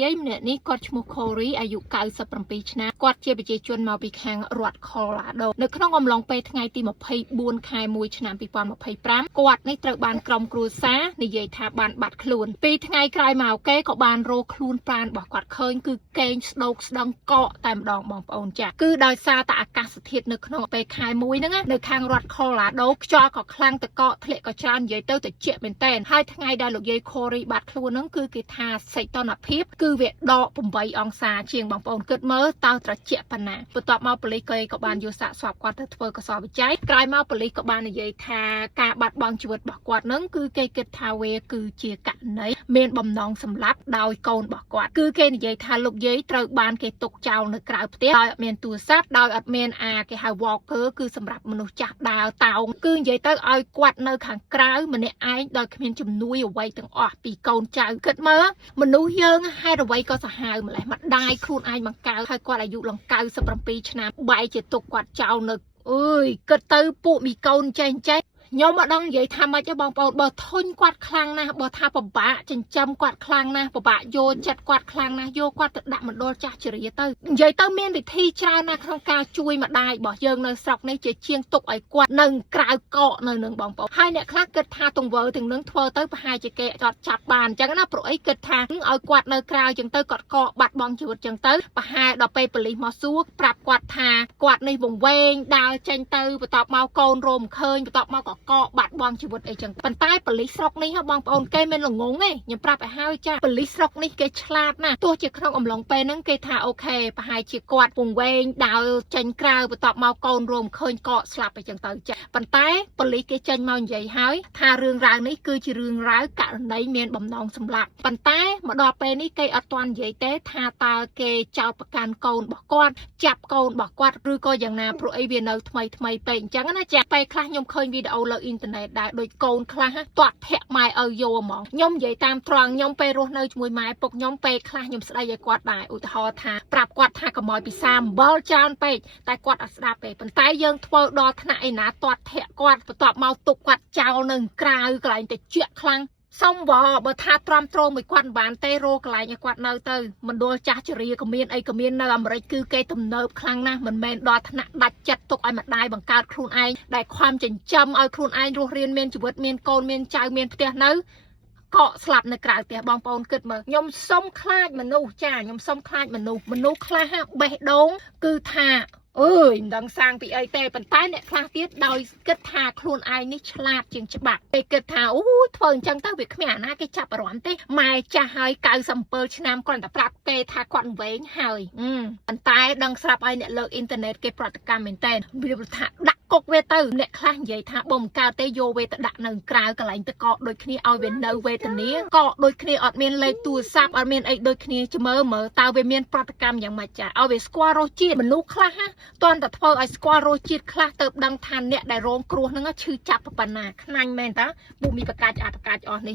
យាយម្នាក់នេះគាត់ឈ្មោះ Corey អាយុ97ឆ្នាំគាត់ជាប្រជាជនមកពីខាងរដ្ឋ Colorado នៅក្នុងអំឡុងពេលថ្ងៃទី24ខែ1ឆ្នាំ2025គាត់នេះត្រូវបានក្រុមគ្រួសារនិយាយថាបានបាត់ខ្លួនពីថ្ងៃក្រោយមកគេក៏បានរកខ្លួនប្រាណរបស់គាត់ឃើញគឺកេងស្ដោកស្ដង្កកតែម្ដងបងប្អូនចា៎គឺដោយសារតែអាកាសធាតុនៅក្នុងពេលខែ1ហ្នឹងនៅខាងរដ្ឋ Colorado ខ្យល់ក៏ខ្លាំងតកកធ្លាក់ក៏ច្រើននិយាយទៅតិចមែនតើហើយថ្ងៃដែលលោកយាយ Corey បាត់ខ្លួនហ្នឹងគឺគេថាសីតុណ្ហភាពគឺវាដក8អង្សាជាងបងប្អូនគិតមើលតើត្រជាក់ប៉ុណ្ណាបន្ទាប់មកប៉ូលីសក៏បានយកសាកសពគាត់ទៅធ្វើកសោវិច័យក្រោយមកប៉ូលីសក៏បាននិយាយថាការបាត់បង់ជីវិតរបស់គាត់ហ្នឹងគឺគេគិតថាវាគឺជាករណីមានបំណងសម្លាប់ដោយកូនរបស់គាត់គឺគេនិយាយថាលោកយាយត្រូវបានគេទុកចោលនៅក្រៅផ្ទះដោយអត់មានទូរស័ព្ទដោយអត់មានគេហៅ walker គឺសម្រាប់មនុស្សចាស់ដើរតោងគឺនិយាយទៅឲ្យគាត់នៅខាងក្រៅម្នាក់ឯងដោយគ្មានជំនួយអ្វីទាំងអស់ពីកូនចៅគិតមើលមនុស្សយើងហេតុអ្វីក៏សាហាវម្លេះម្ដាយខ្លួនឯងបង្កើតហើយគាត់អាយុឡើង97ឆ្នាំបែរជាទុកគាត់ចោលនៅអើយគិតទៅពួកមីកូនចេះខ្ញុំមកដឹងនិយាយថាម៉េចបងប្អូនបើធុញគាត់ខ្លាំងណាស់បើថាពិបាកចិញ្ចឹមគាត់ខ្លាំងណាស់ពិបាកយកចិត្តគាត់ខ្លាំងណាស់យកគាត់ទៅដាក់មណ្ឌលចាស់ជរាទៅនិយាយទៅមានវិធីច្រើនណាស់ក្នុងការជួយម្ដាយរបស់យើងនៅស្រុកនេះជាជាងទុកឲ្យគាត់នៅក្រៅកកនៅនឹងបងប្អូនហើយអ្នកខ្លះគិតថាទង្វើទាំងនឹងធ្វើទៅប្រហែលជាគេអត់ចាប់បានអញ្ចឹងណាព្រោះអីគិតថាឲ្យគាត់នៅក្រៅអញ្ចឹងទៅគាត់កកបាត់បង់ជីវិតអញ្ចឹងទៅប្រហែលដល់ពេលប៉ូលីសមកសួរប្រាប់គាត់ថាគាត់នេះវង្វេងដើរចេញទៅបន្ទាប់មកកូនរោមឃើញបន្ទាប់មកក៏កបាត់បង់ជីវិតអីចឹងប៉ុន្តែប៉ូលីសស្រុកនេះបងប្អូនគេមិនល្ងងទេខ្ញុំប្រាប់ឲ្យហើយចាប៉ូលីសស្រុកនេះគេឆ្លាតណាស់ទោះជាក្នុងអំឡុងពេលហ្នឹងគេថាអូខេប្រហែលជាគាត់ពងវែងដើរចេញក្រៅបន្ទាប់មកកូនរោមឃើញកកស្លាប់អីចឹងទៅចាប៉ុន្តែប៉ូលីសគេចេញមកនិយាយហើយថារឿងរ៉ាវនេះគឺជារឿងរ៉ាវករណីមានបំណងសម្លាប់ប៉ុន្តែមកដល់ពេលនេះគេអត់ទាន់និយាយទេថាតើគេចោទប្រកាន់កូនរបស់គាត់ចាប់កូនរបស់គាត់ឬក៏យ៉ាងណាព្រោះអីវានៅថ្មីពេកអញ្ចឹងណាចាពេលខ្លះខ្ញុំឃើញវីដេអូលើអ៊ីនធឺណិតដែរដូចកូនខ្លះទាត់ធាក់ម៉ែឲ្យយកហ្មងខ្ញុំនិយាយតាមត្រង់ខ្ញុំពេលរស់នៅជាមួយម៉ែពុកខ្ញុំពេលខ្លះខ្ញុំស្ដីឲ្យគាត់ដែរឧទាហរណ៍ថាប្រាប់គាត់ថាកុំឲ្យពិសាអំបិលច្រើនពេកតែគាត់អត់ស្ដាប់ទេប៉ុន្តែយើងធ្វើដល់ថ្នាក់ឯណាទាត់ធាក់គាត់បន្ទាប់មកទុកគាត់ចោលនៅក្រៅកន្លែងតិចខ្លាំងសុំបើថាទ្រាំទ្រមួយគាត់មិនបានទេរកកន្លែងឲ្យគាត់នៅទៅមណ្ឌលចាស់ជរាក៏មានអីក៏មាននៅអាមេរិកគឺគេទំនើបខ្លាំងណាស់មិនមែនដល់ថ្នាក់ដាច់ចិត្តទុកឲ្យម្ដាយបង្កើតខ្លួនឯងដែលខំចិញ្ចឹមឲ្យខ្លួនឯងរស់រានមានជីវិតមានកូនមានចៅមានផ្ទះនៅកកស្លាប់នៅក្រៅផ្ទះបងប្អូនគិតមើលខ្ញុំសុំខ្លាចមនុស្សចាខ្ញុំសុំខ្លាចមនុស្សខ្លះបេះដូងគឺថាអើយមិនដឹងសាងពីអីទេប៉ុន្តែអ្នកខ្លះទៀតដោយគិតថាខ្លួនឯងនេះឆ្លាតជាងច្បាប់គេគិតថាអូធ្វើអញ្ចឹងទៅវាគ្មានអាណាគេចាប់អារម្មណ៍ទេម៉ែចាស់ហើយ97ឆ្នាំគ្រាន់តែប្រាប់គេថាគាត់វែងហើយប៉ុន្តែដឹងស្រាប់ឲ្យអ្នកលើកអ៊ីនធឺណិតគេប្រតិកម្មមែនតើវាថាដាក់គុកវាទៅអ្នកខ្លះនិយាយថាបើមិនកើតទេយកវាទៅដាក់នៅក្រៅកន្លែងទៅកកដូចគ្នាឲ្យវានៅវេទនាកកដូចគ្នាអត់មានលេខទូរស័ព្ទអត់មានអីដូចគ្នាជមើមើលតើវាមានប្រតិកម្មយ៉ាងម៉េចចាឲ្យវាស្គាល់រសជាតិមនុស្សខ្លះតន់តែធ្វើឲ្យស្គាល់រសជាតិខ្លះទៅដឹងថាអ្នកដែលរងគ្រោះហ្នឹងឈឺចាប់ប៉ុណ្ណាខ្នាញ់មែនតើភូមិប្រកាសអត់ប្រកាសអស់នេះ